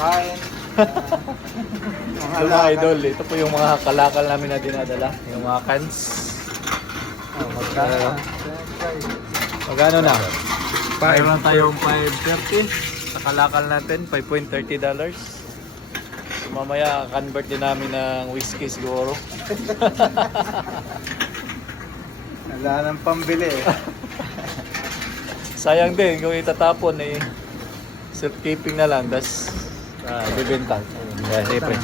kumakain. So mga idol, ito po yung mga kalakal namin na dinadala. Yung mga cans. Magkano na? Mayroon tayong 5.30 sa kalakal natin, $5.30. So mamaya convert din namin ng whiskey siguro. Wala nang pambili eh. Sayang din kung itatapon eh. Self-keeping na lang, das bibenta. Yeah, siyempre.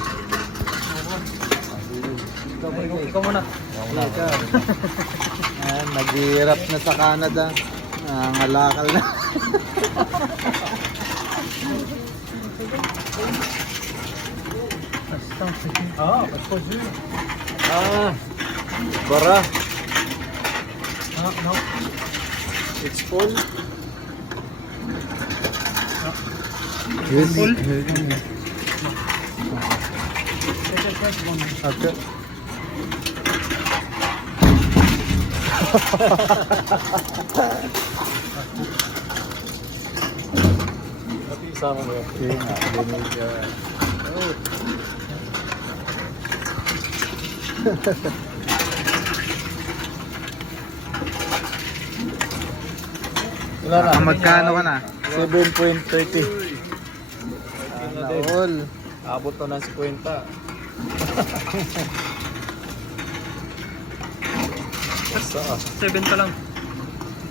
Ikaw muna. Ayan, naghihirap na sa Canada. Nangangalakal na. Bara. No. It's full. Yes. Okay. Pati isama mo yun. Okay nga, dinig ka. Wala na. Magkano ka na? 7.30. All. Abot na ng 50. Basta 7 pa lang.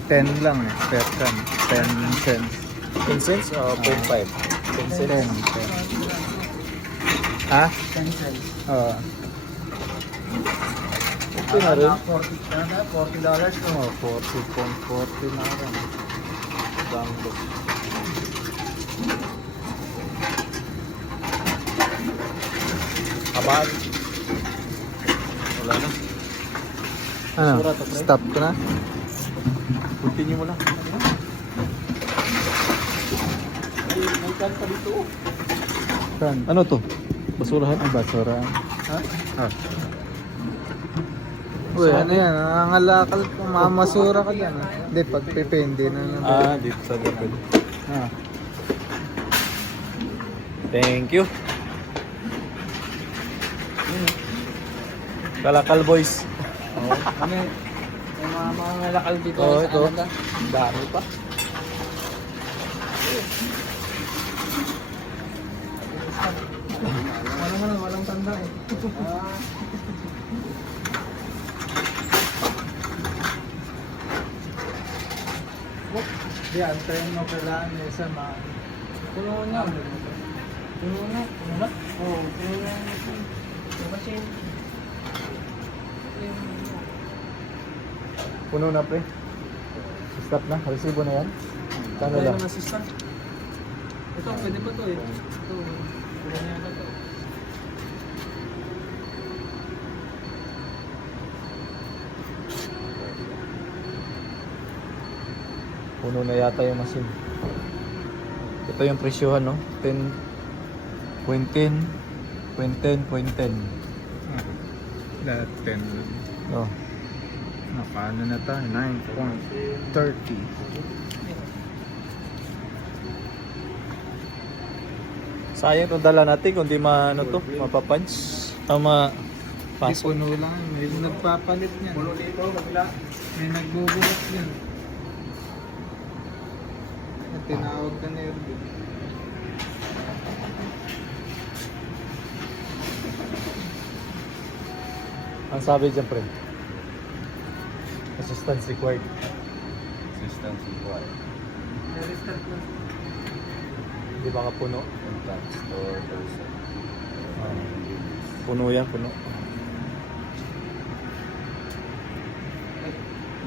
10 lang eh, per can. 10 cents. 10 cents o 0.5? 10 cents. 10. Ha? 10 cents. Oo. Ito na rin. $40. Oh, 40.40 na rin. Bangko. Abad. Wala na. Ano? Sura to, pre. Stop ko na? Continue mo lang. May kanta dito. Saan? Ano to? Basurahan? Ang basura. Ha? Ah. Uy, ano yan? Nangangalakal ka. Mamasura ka dyan. Hindi, pagpipindi na lang. Dito sa gapil. Ah. Thank you. Kalakal boys. Kami, yung mga lakal dito Oh, sa ito. Canada. Dami pa. Walang tanda eh. Di, antayin mo kailangan niya sa mga... Puno na. Puno na. Oo, puno na. Kasi, Puno na pre. Stop na. Resibo na yan. Kano lang? ito, pwede pa to eh. Ito, puno na yata to. Puno na yata yung machine. Ito yung presyohan no. 10.10. 0.10. Lahat 10. No. Nakaano na tayo? 9.30. Sayang itong dala natin kung di ano to, mapapunch. Tama. Di Pasok. puno lang. May nagpapalit niyan. Puno dito, magla. May nagbubuhat niyan. Tinawag ka na yun. Ang sabi dyan pre. Assistance required. Assistance required. Restart na. Di ba ka puno? Contact store person. Puno yan, puno.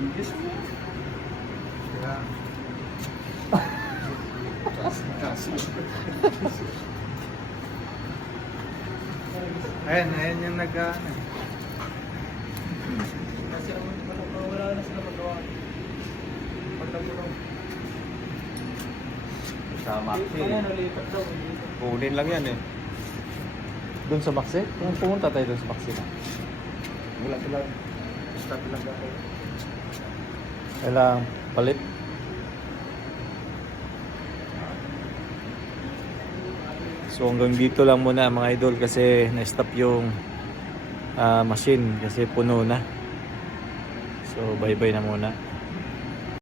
English mo. Kaya, ayan yung nag-ano. Kasi wala na sila magawa. Pag nagulong. Sa Maxi. Ayan, nalipat daw. Kunin lang yan eh. Doon sa Maxi? Kung pumunta tayo doon sa Maxi na. Wala sila. Stop lang ako. Kailangan palit. So hanggang dito lang muna mga idol kasi na-stop yung machine kasi puno na. So bye bye na muna.